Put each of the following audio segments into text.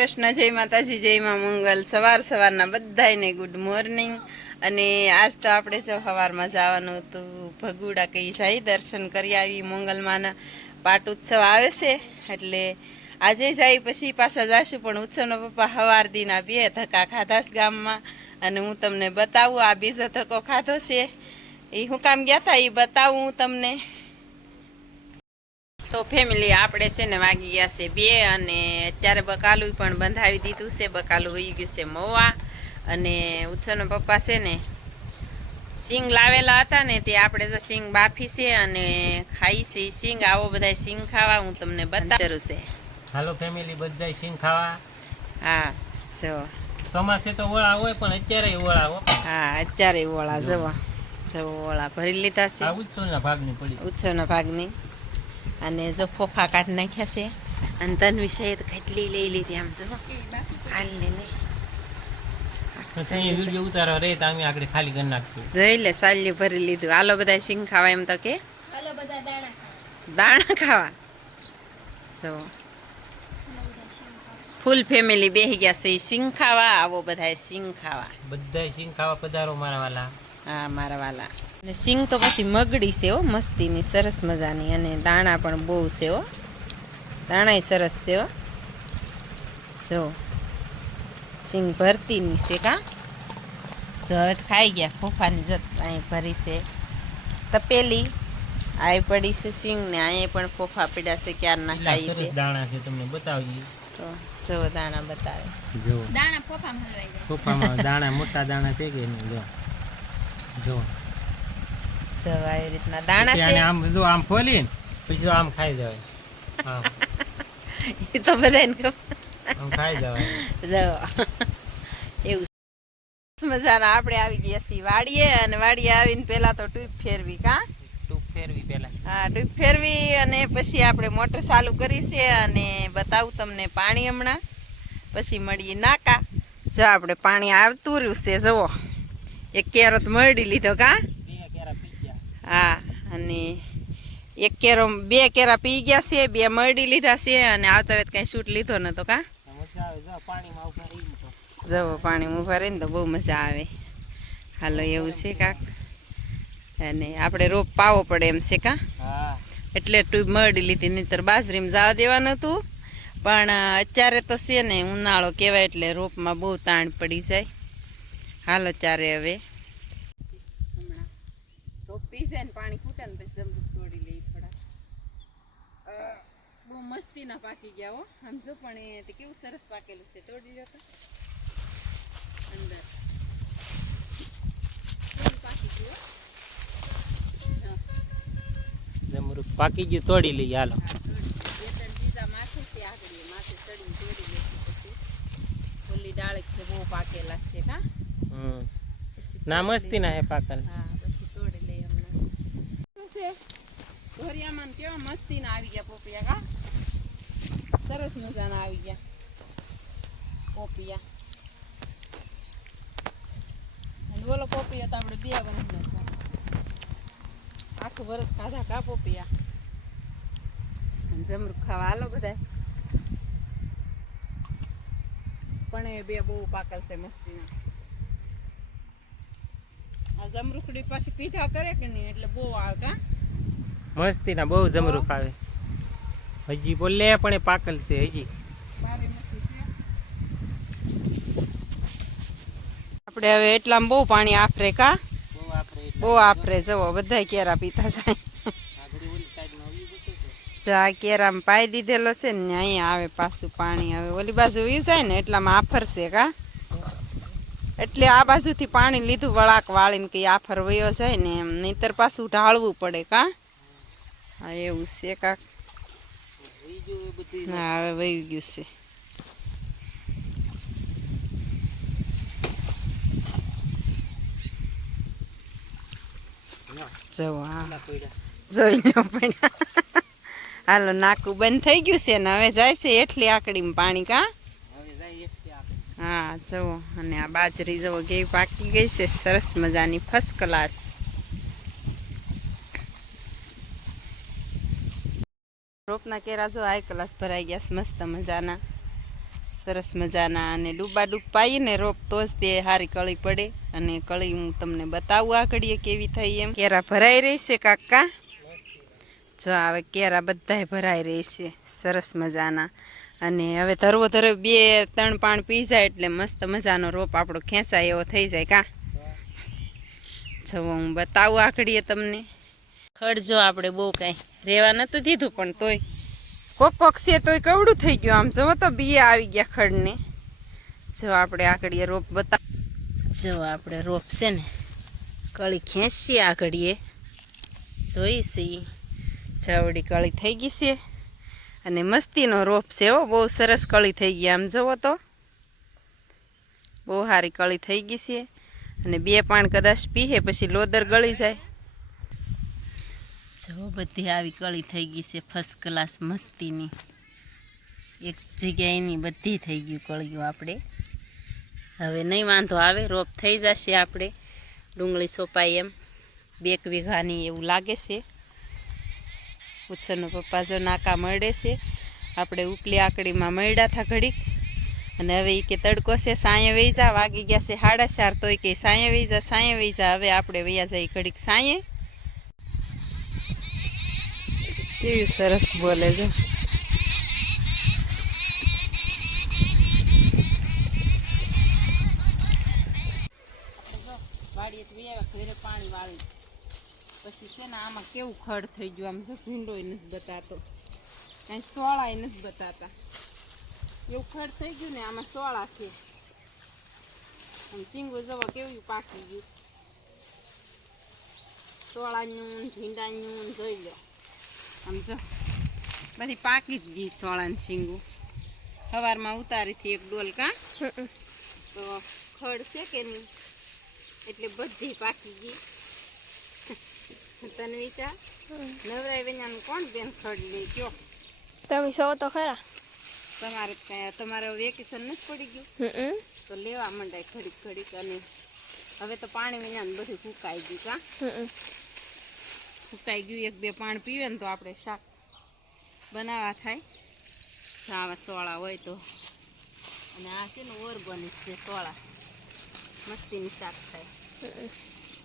કૃષ્ણ જય માતાજી, જય મા મંગલ. સવાર સવારના બધાને ગુડ મોર્નિંગ અને આજ તો આપણે જો સવારમાં જવાનું હતું, ભગુડા કઈ જાય દર્શન કરી આવી, મંગલમાના પાટ ઉત્સવ આવે છે. એટલે આજે જાય પછી પાછા જશું, પણ ઉત્સવનો પપ્પા સવાર દિન બે ધક્કા છે ગામમાં. અને હું તમને બતાવું, આ બીજો ધક્કો ખાધો છે. એ હું કામ ગયા હતા એ બતાવું હું તમને. તો ફેમિલી આપણે છે ને વાગી ગયા છે બે અને અત્યારે બકાલું પણ બંધાવી દીધું છે. બકાલું વહી ગયું છે મવા અને ઉછળનો પપ્પા છે ને સિંગ લાવેલા હતા ને તે આપણે તો સિંગ બાફી છે અને ખાઈ છે. સિંગ આવો બધા સિંગ ખાવા હું તમને બતાવું. છે. હાલો ફેમિલી બધા સિંગ ખાવા. હા જો. ચોમાસે તો ઓળા હોય પણ અત્યારે ઓળા હો. હા અત્યારે ઓળા જવા જવો ઓળા ભરી લીધા છે. આ ઉત્સવના ભાગની પડી. ઉત્સવના ભાગની. અને જો ફોફા કાઢી નાખ્યા છે. અને તન વિશે તો કેટલી લઈ લીધી આમ જો. હાલ ને પછી વીડિયો ઉતારો રે તો અમે આગળ ખાલી કરી નાખીએ. જોઈ લે સાલ્યું ભરી લીધું. આલો બધા સિંગ ખાવા એમ તો કે? દાણા ખાવા. સો ફૂલ ફેમિલી બેહી ગયા છે. સિંગ ખાવા આવો બધા સિંગ ખાવા. બધા સિંગ ખાવા પધારો મારા વાલા. હા મારા વાલા. અને સિંગ તો પછી મગડી છે હો મસ્તીની સરસ મજાની. અને દાણા પણ બહુ છે હો. દાણાય સરસ છે હો. જો. સિંગ ભરતીની છે કા? જો હવે ખાઈ ગયા. ફૂફાની જત અહીં ભરી છે. તપેલી. આય પડી છે સિંગ ને. અહીંયા પણ ફોફા પીડા છે ક્યારના ના ખાઈ છે. દાણા છે તમને બતાવીએ તો જો દાણા બતાવે. જો. દાણા ફોફામાં હલવાઈ જાય. ફોફામાં દાણા મોટા દાણા છે કે જો. જો. જો આવી રીતના દાણા છે. આમ જો આમ ખોલી પછી જો આમ ખાઈ જવાય. આમ. એ તો બધાને ખબર. આમ ખાઈ જવાય. જો. એવું મજાના. આપણે આવી ગયા છીએ વાડીએ અને વાડીએ આવીને પહેલા તો ટ્યુબ ફેરવી કા? ટ્યુબ ફેરવી પેલા હા ટ્યુબ ફેરવી અને પછી આપણે મોટર ચાલુ કરી છે અને બતાવું તમને પાણી હમણાં. પછી મળીએ નાકા. જો આપણે પાણી આવતું રહ્યું છે જુઓ. એક કેરો તો મરડી લીધો કા? હા અને એક કેરો બે કેરા પી ગયા છે બે મરડી લીધા છે અને આવતા વેત કાંઈ શૂટ લીધો નતો કા? મજા પાણીમાં ઊભા જવો રહીને તો. બહુ મજા આવે. હાલો એવું છે કાક? અને આપણે રોપ પાવો પડે એમ છે કા? એટલે ટ્યુબ મરડી લીધી નહીતર બાજરીમાં જવા દેવાનું હતું પણ અત્યારે તો છે ને ઉનાળો કહેવાય એટલે રોપમાં બહુ તાણ પડી જાય. હાલો ત્યારે હવે. હમણાં રોપ પી જાય ને પાણી ખૂટે ને પછી જમરૂક તોડી લઈ થોડા બહુ મસ્તીના પાકી ગયા હો. સમજો પણ એ તે કેવું સરસ પાકેલું છે. તોડી લો તો. અંદર. પાકી ગયું હો. હા. જમરૂખ પાકી ગયું તોડી લઈએ હાલો. હા, તોડી. બે ત્રણ બીજા માથે છે આગળ માથે ચડીને તોડી લેશું પછી. ઓલી ડાળે છે બહુ પાકેલા છે કા પછી ના મસ્તી ના હે પાકલ ધોરિયામાં કેવા મસ્તીના આવી ગયા પોપિયા, કા? સરસ મજાના આવી ગયા પોપિયા. ઓલો પોપિયા તો આપણે બે આખું વરસ ખાધા કા પોપિયા? જમરૂખ ખાવા હાલો બધા પણ એ બે બહુ પાકલ છે મસ્તીના. જમરૂખડી પાછી પીધા કરે કે નહીં એટલે બહુ આવે કા? મસ્તી ના બહુ જમરૂખ આવે. હજી બોલે પણ એ પાકલ છે હજી. આપણે હવે એટલામાં બહુ પાણી આફરે કા? બહુ આફરે જવો બધા કેરા પીતા જાય. જા આવી કેરામાં પાઈ દીધેલો છે ને અહીંયા આવે પાછું પાણી. હવે ઓલી બાજુ વી જાય ને એટલામાં આફરશે કા? એટલે આ બાજુથી પાણી લીધું, વળાક વાળીને કે આફર વયો જાય ને એમ. નહીતર પાછું ઢાળવું પડે કા? હા, એવું છે કાક. ના હવે વહી ગયું છે. જોઈ હાલો, નાકું બંધ થઈ ગયું છે ને, હવે જાય છે એટલી આકડીમાં પાણી કા હવે જાય એકથી આપણે હા, જુઓ. અને આ બાજરી જુઓ કેવી પાકી ગઈ છે. સરસ મજાની ફર્સ્ટ ક્લાસ રોપના કેરા જો હાઈ ક્લાસ ભરાઈ ગયા છે. મસ્ત મજાના. સરસ મજાના. અને ડૂબા ડૂબ પાઈને રોપ તો જ તે સારી કળી પડે. અને કળી હું તમને બતાવું આકડીએ કેવી થઈ એમ. કેરા ભરાઈ રહી છે કાકા? જો, હવે કેરા બધાય ભરાઈ રહી છે. સરસ મજાના. અને હવે ધરવો ધરવ બે ત્રણ પાણ પી જાય એટલે મસ્ત મજાનો રોપ આપણો ખેંચાય એવો થઈ જાય કા. જો હું બતાવું આકડીએ તમને. ખડ જો આપણે બહુ કાંઈ રહેવા નહોતું દીધું પણ તોય. કોક કોક છે તોય કવડું થઈ ગયું આમ. જુઓ તો બીએ આવી ગયા ખડને. જો આપણે આકડીએ રોપ બતા જો આપણે રોપ છે ને, કળી ખેંચીએ આકડીએ જોઈશી જવડી કળી થઈ ગઈ છે. અને મસ્તીનો રોપ છે હો, બહુ સરસ કળી થઈ ગઈ આમ જુઓ તો. બહુ સારી કળી થઈ ગઈ છે. અને બે પાણ કદાચ પીએ પછી લોદર ગળી જાય. જો બધી આવી કળી થઈ ગઈ છે ફર્સ્ટ ક્લાસ મસ્તીની. એક જગ્યાએની બધી થઈ ગયું કળીઓ આપણે. હવે નહીં વાંધો આવે, રોપ થઈ જશે આપણે ડુંગળી સોપાય એમ. બે એક વીઘાની એવું લાગે છે. ઉછળનો પપ્પા જો નાકા મળે છે. આપણે ઉપલી આકડીમાં મળ્યા હતા ઘડીક. અને હવે એ કે તડકો છે, સાંયે વહી વાગી ગયા છે સાડા ચાર, તોય કે સાંયે વહી સાંયે જા, હવે આપણે વૈયા જાય ઘડીક સાંયે. કેવી સરસ બોલે છે. પાણી વાળી. પછી છે ને આમાં કેવું ખડ થઈ ગયું આમ જો ભીંડોય નથી બતાતો. કાંઈ સોળાય નથી બતાતા. એવું ખડ થઈ ગયું ને આમાં સોળા છે. આમ ચીંગું જવા કેવું પાકી ગયું. સોળાનું ભીંડાનું જોઈ લો. આમ જો બધી પાકી જ ગઈ સોળાની શીંગું સવારમાં ઉતારીથી એક ડોલકા તો ખડ છે કે નહીં? એટલે બધી પાકી ગઈ. તનવિશા નવરાય વેኛનું કોણ બેન ખડ લે? કયો? તમે સો તો ખરા. તમારે કાંઈ તમારે વેકેશન નથી પડી ગયું? તો લેવા મંડાય ઘડીક ઘડીક અને હવે તો પાણી વિનાનું બધું ફૂકાઈ ગયું કા? ફૂંકાઈ ગયું એક બે પાણી પીવે ને તો આપણે શાક બનાવવા થાય. આવા સોળા હોય તો. અને આ છે ને ઓર્ગોનિક છે સોળા. મસ્તીની શાક થાય.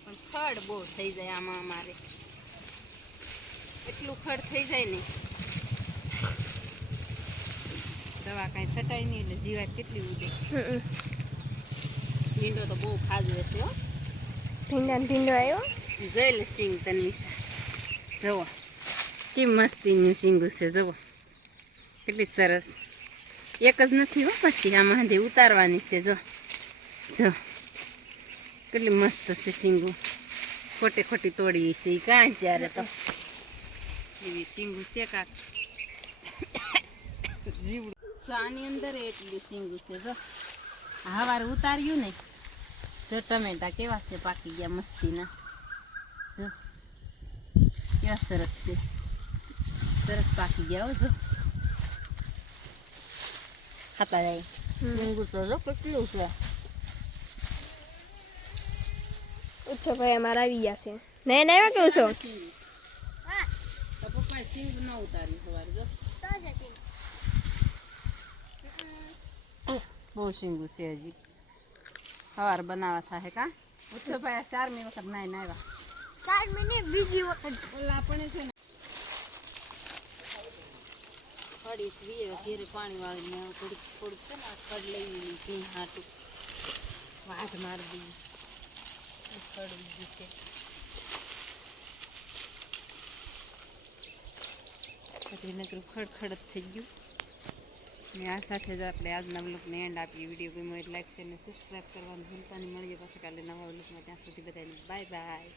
પણ ખડ બહુ થઈ જાય આમાં અમારે. એટલું ખડ થઈ જાય ને. દવા કાંઈ સટાય નહીં એટલે જીવાત કેટલી ઉડે. ભીંડો તો બહુ ખાજવે છે હો. ભીંડા ભીંડો આવ્યો? જોઈ લે સિંગ તન્વી જુઓ. કેમ મસ્તીનું સિંગું છે જુઓ. કેટલી સરસ. એક જ નથી હો પછી આમાં ઉતારવાની છે જો જો કેટલી મસ્ત છે શીંગું. ખોટી ખોટી તોડી છે કાંઈ ત્યારે તો. એવી શીંગું છે કાક. જીવડું આની અંદર એટલી શીંગું છે જો. હવારે ઉતાર્યું ને જો ટમેટા કેવા છે પાકી ગયા મસ્તીના. જો. કેવા સરસ છે. સરસ પાકી ગયા હો જો. ખાતા જાય. શીંગું તો જો કેટલું છે. ઉચ્છો ભાઈ અમારા આવી ગયા છે નહીં નહીં કેવું છો તો પપ્પાએ સિંગ ન ઉતાર્યું સવારે જો બહુ સિંગું છે હજી સવાર બનાવવા થાય કા ઉઠો ભાઈ ચારમી વખત નાઈ નાવ્યા ચાર મિનિટ બીજી વખત ઓલા પણ છે ને ફળી વીએ ઘેરે પાણી વાળીને થોડુંક થોડુંક છે ને લઈ લીધી હાટું વાટ મારી દીધી ખડ બીજી છે પછી નકરું થઈ ગયું. ને આ સાથે જ આપણે આજના બ્લોગને એન્ડ આપીએ. વીડિયો ગમ્યો હોય લાઈક શેર અને સબસ્ક્રાઈબ કરવાનું ભૂલતા નહીં. મળીએ પાસે કાલે નવા બ્લોગમાં ત્યાં સુધી બધાને બાય બાય